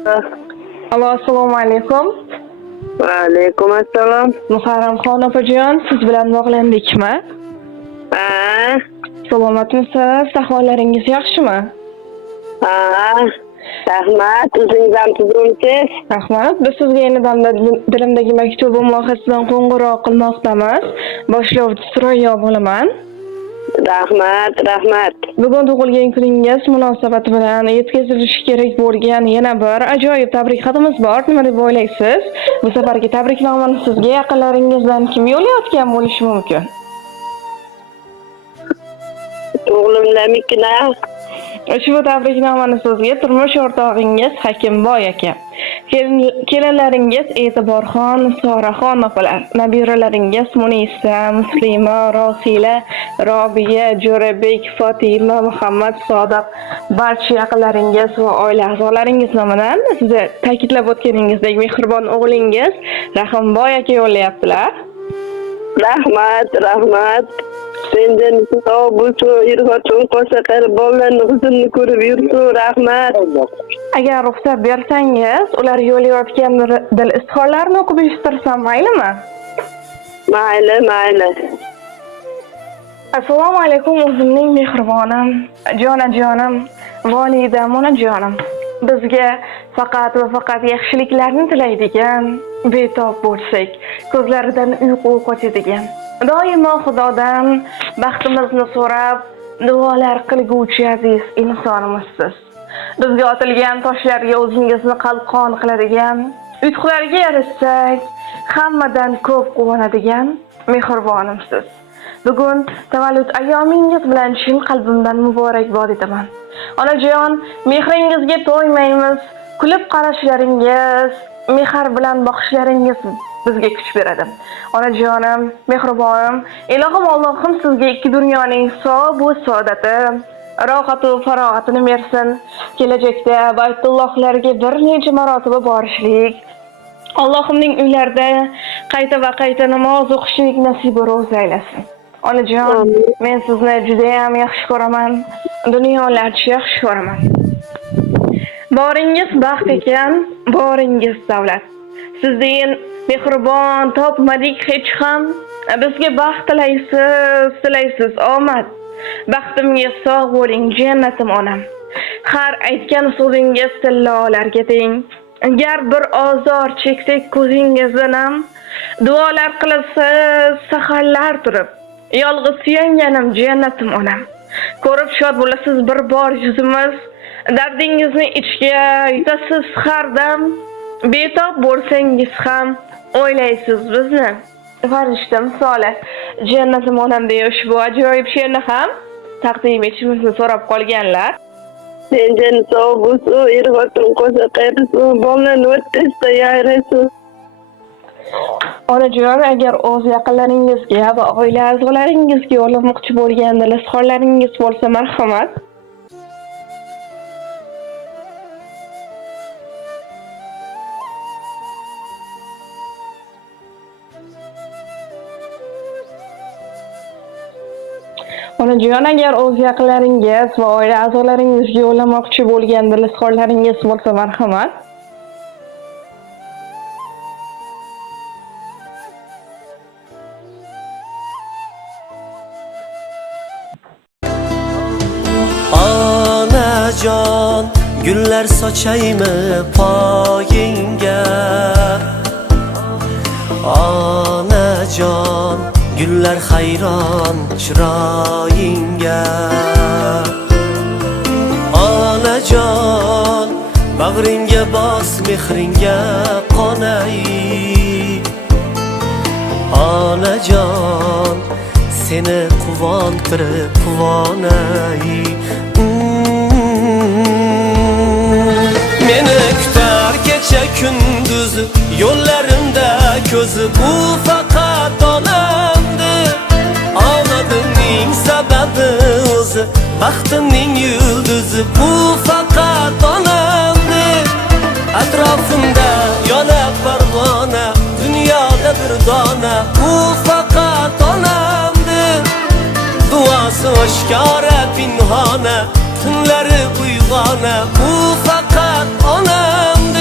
Alo, assalomu alaykum. Va alaykum assalom. Muharramxon opajon, siz bilan bog'landikmi? Ha? Salomatmisiz? Ahvollaringiz yaxshimi? Ha? Rahmat, o'zingiz ham tuzimsiz. Rahmat. Biz sizga yana damda dilimdagi maktubim loyihasidan qo'ng'iroq qilmoqdamiz. Boshlovchi Surayyo bo'laman. Rahmat. Bugun tug'ilgan kuningiz munosabati bilan yetkazilishi kerak bo'lgan yana bir ajoyib tabrik xatimiz bor. Nima deb o'ylaysiz? Bu safargi tabriknomani sizga yaqinlaringizdan kim yo'llayotgan bo'lishi mumkin? O'g'limlarnikina. Ushbu tabriknomani sizga turmush o'rtog'ingiz Hakimboy aka, kelinlaringiz E'tiborxon, Soraxon opalar, nabiralaringiz Munisa, Muslima, Rohila, Robiya, Jo'rabek, Fotima, Muhammad, Sodiq, barcha yaqinlaringiz va oila a'zolaringiz nomidan sizga ta'kidlab o'tganingizdek mehribon o'g'lingiz Rahimboy aka yo'llayaptilar. Rahmat. Sendan sog' bo'lsin, ir-xotin qo'shaqar bolalarni huzurni ko'rib yursin. Rahmat. Agar ruxsat bersangiz, ular yo'llayotgan dil izhorlarini o'qib eshittirsam maylimi? Mayli. Assalomu alaykum o'zimning mehribonim, jonajonim, volidam, onajonim. Bizga faqat va faqat yaxshiliklarni tilaydigan, betob bo'lsak, ko'zlaridan uyqu qochadigan, doimo Xudodan baxtimizni so'rab, duolar qilguvchi aziz insonimizsiz. Bizga otilgan toshlarga o'zingizni qalqon qiladigan, yutuqlarga erishsak, hammadan ko'p quvonadigan mehribonimsiz. Bugun tavallud ayyomingiz bilan chin qalbimdan muborakbod etaman. Onajon, mehringizga to'ymaymiz. Kulib qarashlaringiz, mehr bilan boqishlaringiz bizga kuch beradi. Onajonim, mehribonim, ilohim Allohim sizga ikki dunyoning sog' va saodati, rohat va farog'atini bersin. Kelajakda Baytullohlarga bir necha marotaba borishlik, Allohimning uylarida qayta namoz o'qishlik nasib ro'z aylasin. Onajon, men sizni juda ham yaxshi ko'raman. Dunyolarcha yaxshi ko'raman. Boringiz baxt ekan, boringiz davlat. Sizdan mehribon topmadik hech ham. Bizga baxt tilaysiz omad. Baxtimga sog' bo'ling jannatim onam. Har aytgan so'zingiz tillolarga teng. Agar bir ozor cheksak ko'zingizdan ham, duolar qilasiz saharlar turib. Yolg'iz suyanganim jannatim onam. Ko'rib shod bo'lasiz bir bor yuzimiz, dardingizni ichga yutasiz har dam. Betob bo'lsangiz ham o'ylaysiz bizni. Farishta misoli jannatim onam deya ushbu ajoyib she'rni ham taqdim etishimizni so'rab qolganlar. Sendan sog' bo'lsin, ir-xotin qo'shaqar bolalarni o'tda yayraysin. Onajon, agar o'z yaqinlaringizga va oila a'zolaringizga yo'llamoqchi bo'lgan izhorlaringiz bo'lsa, marhamat. Onajon, agar o'z yaqinlaringiz va oila a'zolaringizga yo'llamoqchi bo'lgan izhorlaringiz bo'lsa, marhamat. Onajon, gullar sochaymi poyingga? Onajon, gullar hayron chiroyingga. Onajon, bag'ringga bos mehringga qonay. Onajon, seni quvontirib quvonay. Meni kutar kecha kunduz yo'llarimda ko'zi bu faqat onamdir. Omadimning sababi o'zi, baxtimning yulduzi bu faqat onamdir. Atrofimda yonab parvona, dunyoda bir dona bu faqat onamdir. Duosi oshkora pinhona, tunlari uyg'ona bu faqat onamdir.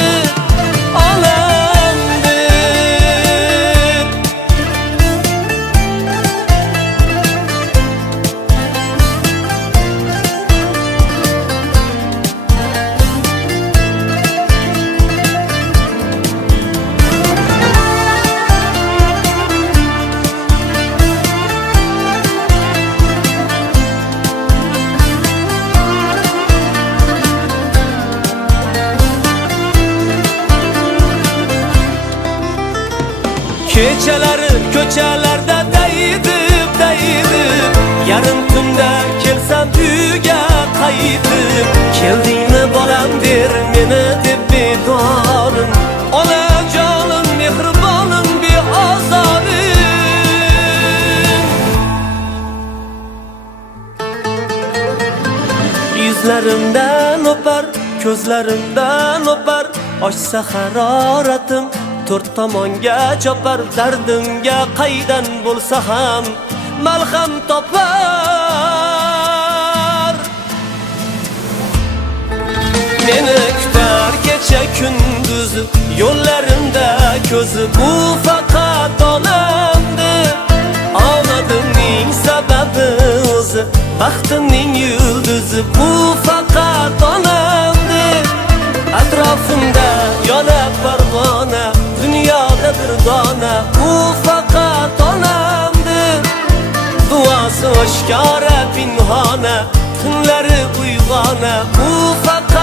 Kechaları ko'chalarda deyidib Yarın tunda kelsam uyga qaytib Keldingmi bolam der meni deb bedorim Onajonim mehribonim beozorim Yuzlarimdan o'par, ko'zlarimdan o'par Ochsa haroratim to'rt tomonga chopar Dardimga qaydan bo'lsa ham malham topar Meni kutar kecha kunduz yo'llarimda ko'zi Bu faqat onamdir Omadimning sababi o'zi Baxtimning yulduzi Bu faqat onamdir Atrofimda yonab parvona Dunyoda bir dona Bu faqat onamdir Duosi oshkora pinhona Tunlari uyg'ona Bu faqat